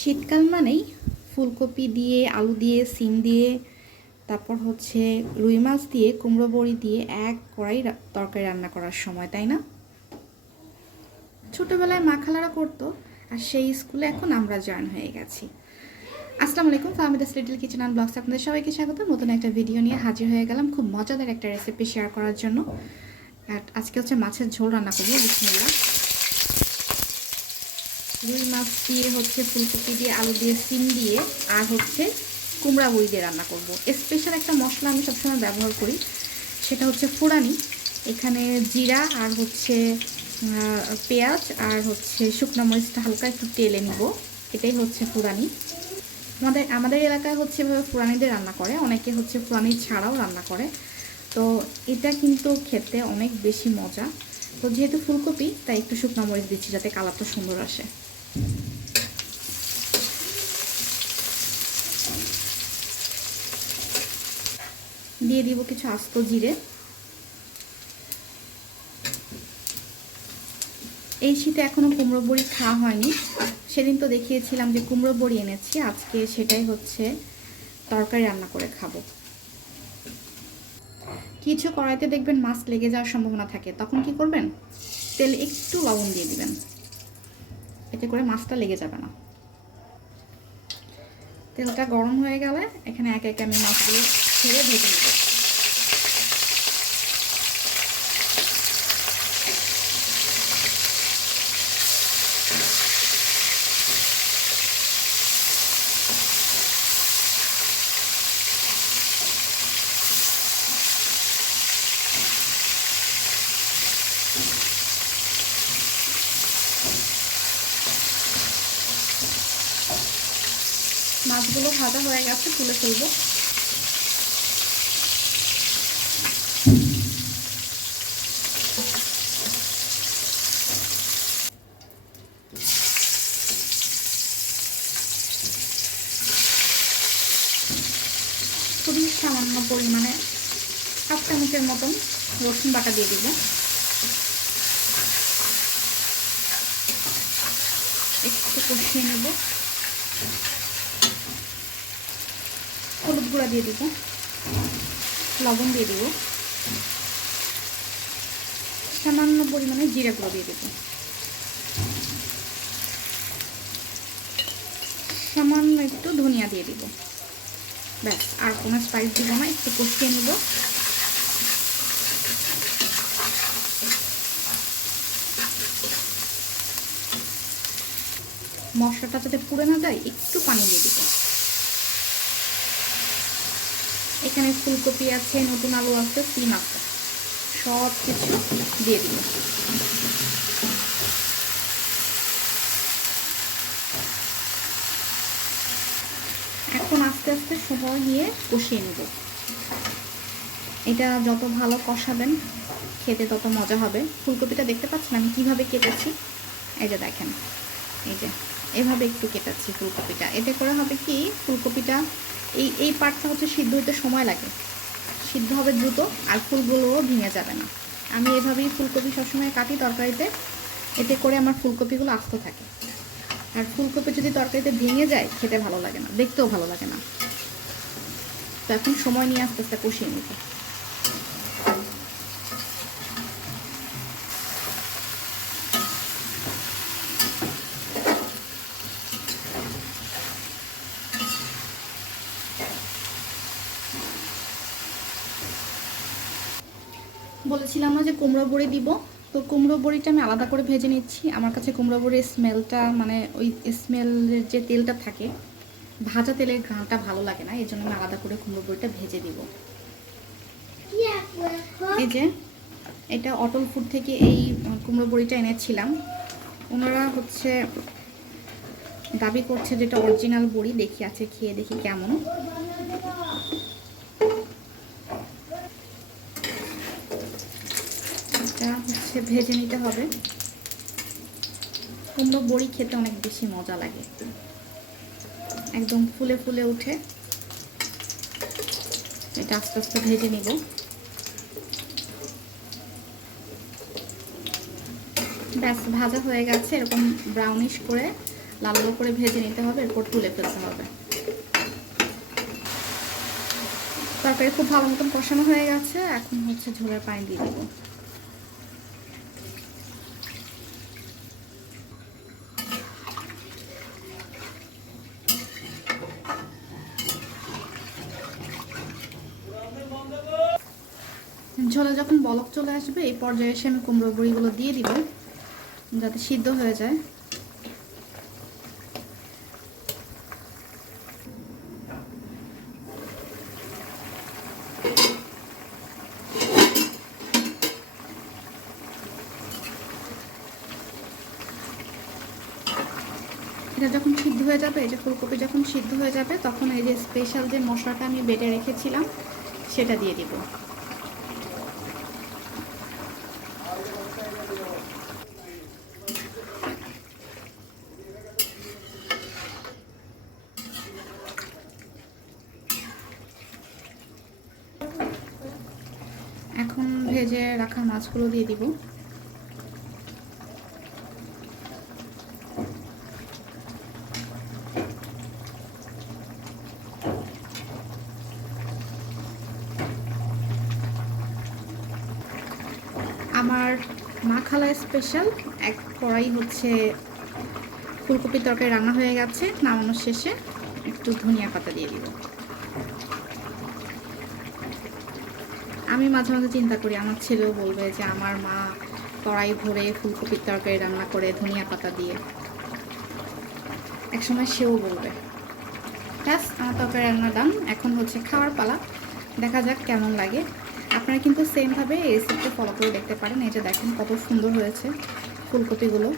শীতকাল মানেই ফুলকপি দিয়ে, আলু দিয়ে, সিম দিয়ে, তারপর হচ্ছে রুই মাছ দিয়ে, কুমড়ো বড়ি দিয়ে এক কড়াই তরকারি রান্না করার সময়, তাই না? ছোটোবেলায় মা খালারা করতো আর সেই স্কুলে এখন আমরা জয়েন হয়ে গেছি। আসসালামু আলাইকুম Fahmida's little kitchen and blogs আপনাদের সবাইকে স্বাগত নতুন একটা ভিডিও নিয়ে হাজির হয়ে গেলাম খুব মজাদার একটা রেসিপি শেয়ার করার জন্য। আর আজকে হচ্ছে মাছের ঝোল রান্না করব, বিসমিল্লাহ। রুই মাছ দিয়ে হচ্ছে ফুলকপি দিয়ে, আলু দিয়ে, সিম দিয়ে, আর হচ্ছে কুমড়া বড়ি দিয়ে রান্না করব। স্পেশাল একটা মশলা আমি সবসময় ব্যবহার করি, সেটা হচ্ছে ফোড়ানি এখানে জিরা আর হচ্ছে পেঁয়াজ আর হচ্ছে শুকনো মরিচটা হালকা একটু তেলে নিব। এটাই হচ্ছে ফোড়ানি আমাদের আমাদের এলাকায় হচ্ছে এভাবে ফোড়ানিদের রান্না করে। অনেকে হচ্ছে ফোড়ানি ছাড়াও রান্না করে। তো এটা কিন্তু খেতে অনেক বেশি মজা। তো যেহেতু ফুলকপি, তাই একটু শুকনো মরিচ দিচ্ছি যাতে কালারটা সুন্দর আসে। দিয়ে দিব কিছু আস্ত জিরে। এই শীতে এখনও কুমড়ো বড়ি খাওয়া হয়নি। সেদিন তো দেখিয়েছিলাম যে কুমড়ো বড়ি এনেছি, আজকে সেটাই হচ্ছে তরকারি রান্না করে খাব। কিছু কড়াইতে দেখবেন মাছ লেগে যাওয়ার সম্ভাবনা থাকে, তখন কি করবেন? তেল একটু লবণ দিয়ে দিবেন। এতে করে মাছটা লেগে যাবে না। তেলটা গরম হয়ে গেলে এখানে এক এক আমি মাছগুলো ছেড়ে ভেজে নেব মাছগুলো ভাজা হয়ে গেছে তুলে ফেলব। সামান্য পরিমাণে হাফ চামচের মতন রসুন বাটা দিয়ে দিব। একটু কষিয়ে নেব। হলুদ গুঁড়া দিয়ে দিব। লবণ দিয়ে দিব। সামান্য পরিমাণে জিরা গুঁড়ো দিয়ে দেব। সামান্য একটু ধনিয়া দিয়ে দিব। ব্যাস, আর কোনো স্পাইস দিব না, একটু কষিয়ে নেব। মশলাটা যাতে পুড়ে না যায়, একটু পানি দিয়ে দিব। এখানে ফুলকপি আছে, নতুন আলু আছে সিম আছে, সব কিছু দিয়ে দিব এখন আস্তে সময় নিয়ে কষিয়ে নেব। এটা যত ভালো কষাবেন, খেতে তত মজা হবে। ফুলকপিটা দেখতে পাচ্ছেন আমি কীভাবে কেটেছি? এই যে দেখেন, এই যে, এভাবে একটু কেটাচ্ছি ফুলকপিটা। এতে করে হবে কি, ফুলকপিটা এই এই পার্টটা হচ্ছে সিদ্ধ হতে সময় লাগে। সিদ্ধ হবে দ্রুত আর ফুলগুলোও ভেঙে যাবে না। আমি এভাবেই ফুলকপি সবসময় কাটি তরকারিতে, এতে করে আমার ফুলকপিগুলো আস্ত থাকে। আর ফুলকপি যদি তরকারিতে ভেঙে যায়, খেতে ভালো লাগে না, দেখতেও ভালো লাগে না। তো এখন সময় নিয়ে আস্তে আস্তে কষিয়ে নিতে বলেছিলাম না যে কুমড়ো বড়ি দিব? তো কুমড়ো বড়িটা আমি আলাদা করে ভেজে নিচ্ছি। আমার কাছে কুমড়ো বড়ির স্মেলটা মানে ওই স্মেলের যে তেলটা থাকে ভাজা তেলের ঘ্রাণটা ভালো লাগে না এই জন্য আমি আলাদা করে কুমড়ো বড়িটা ভেজে দিব। এই যে, এটা অটল ফুড থেকে এই কুমড়ো বড়িটা এনেছিলাম। ওনারা হচ্ছে দাবি করছে যেটা অরিজিনাল বড়ি, দেখি আছে, খেয়ে দেখি কেমন। এটা হচ্ছে ভেজে নিতে হবে। কুমড়ো বড়ি খেতে অনেক বেশি মজা লাগে। একদম ফুলে ফুলে উঠে এটা আস্তে আস্তে ভেজে নিব। ব্যাস, ভাজা হয়ে গেছে, এরকম ব্রাউনিশ করে, লাল লাল করে ভেজে নিতে হবে, এরপর তুলে ফেলতে হবে। তরকারি খুব ভালো মতন কষানো হয়ে গেছে, এখন হচ্ছে ঝোলের পানি দিয়ে দেবো। ঝোলে যখন বলক চলে আসবে, এই পর্যায়ে এসে আমি কুমড়ো বড়িগুলো দিয়ে দিব, যাতে সিদ্ধ হয়ে যায়। এটা যখন সিদ্ধ হয়ে যাবে, এই যে ফুলকপি যখন সিদ্ধ হয়ে যাবে, তখন এই যে স্পেশাল যে মশলাটা আমি বেটে রেখেছিলাম, সেটা দিয়ে দিব এখন ভেজে রাখা মাছগুলো দিয়ে দিব। আমার মা খালা স্পেশাল এক কড়াই হচ্ছে ফুলকপির তরকারি রান্না হয়ে গেছে নামানোর শেষে একটু ধনিয়া পাতা দিয়ে দিব। আমি মাঝে মাঝে চিন্তা করি, আমার ছেলেও বলবে যে আমার মা কড়াই ভরে ফুলকপির তরকারি রান্না করে ধনিয়া পাতা দিয়ে। একসময় সেও বলবে, ব্যাস, আমার তরকারি রান্নার দাম এখন হচ্ছে খাওয়ার পালা। দেখা যাক কেমন লাগে। আপনারা কিন্তু সেমভাবে এই রেসিপিটা ফলো করে দেখতে পারেন। এই যে দেখেন কত সুন্দর হয়েছে ফুলকপিগুলো।